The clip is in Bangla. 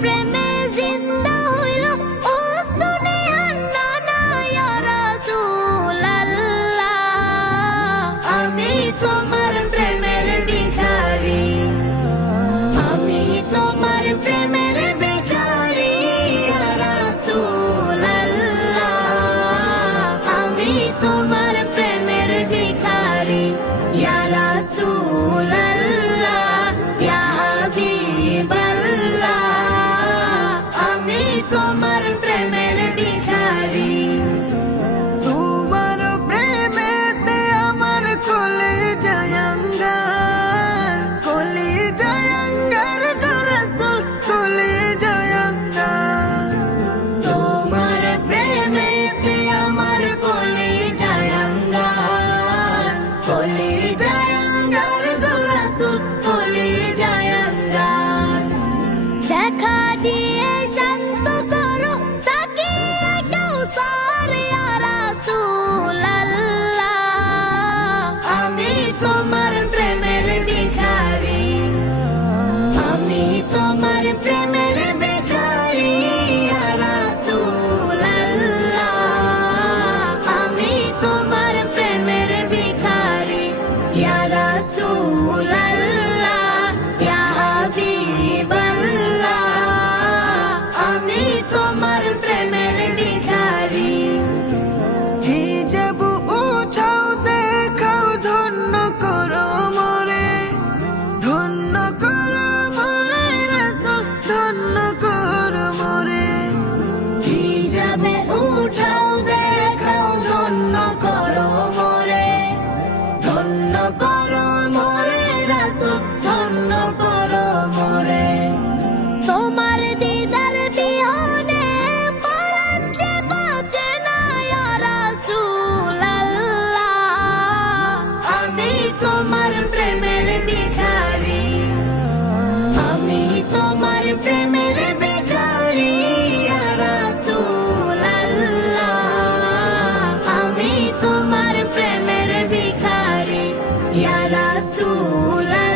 প্রেমে জিন্দা হইল ওস্তুনে হান্নানা ইয়া রাসূলুল্লাহ। আমি তোমার প্রেমের ভিখারি, আমি তোমার প্রেমের ভিখারি ইয়া রাসূলুল্লাহ। আমি তোমার প্রেমের ভিখারি ইয়া রাসূলুল্লাহ, ইয়া হাবিবাল্লাহ। আমি তোমার প্রেমের ভিখারি। তোমার প্রেমেতে আমার কলিজায় আঙ্গার, কলিজায় আঙ্গার গো রাসূল, কলিজায় আঙ্গার। তোমার প্রেমেতে আমার কলিজায় আঙ্গার, কলিজায় আঙ্গার গো রাসূল, কলিজায় আঙ্গার। দেখা দিয়ে শান্ত করো সাকিয়ে কাউসার ইয়া রাসূলুল্লাহ। আমি তোমার প্রেমের ভিখারি, আমি তোমার প্রেমের ভিখারি ইয়া রাসূলুল্লাহ। আমি তোমার প্রেমের ভিখারি ইয়া রাসূলুল্লাহ, ইয়া হাবিবাল্লাহ। আমি তোমার প্রেমের ভিখারি। হিজাব উঠাও দেখাও ধন্য করো মোরে, ধন্য করো মোরে রাসূল, ধন্য করো মোরে। হিজাবে উঠাও দেখাও ধন্য করো মোরে, ধন্য করো মোরে রাসূল, ধন্য করো মোরে। তোমার দিদার বিহনে পরাণ যে বাঁচে না ইয়া রাসূলুল্লাহ। আমি তোমার প্রেমের ভিখারি, আমি তোমার প্রেমের ভিখারি ইয়া রাসূলুল্লাহ। আমি তোমার প্রেমের ভিখারি ইয়া রাসূলুল্লাহ।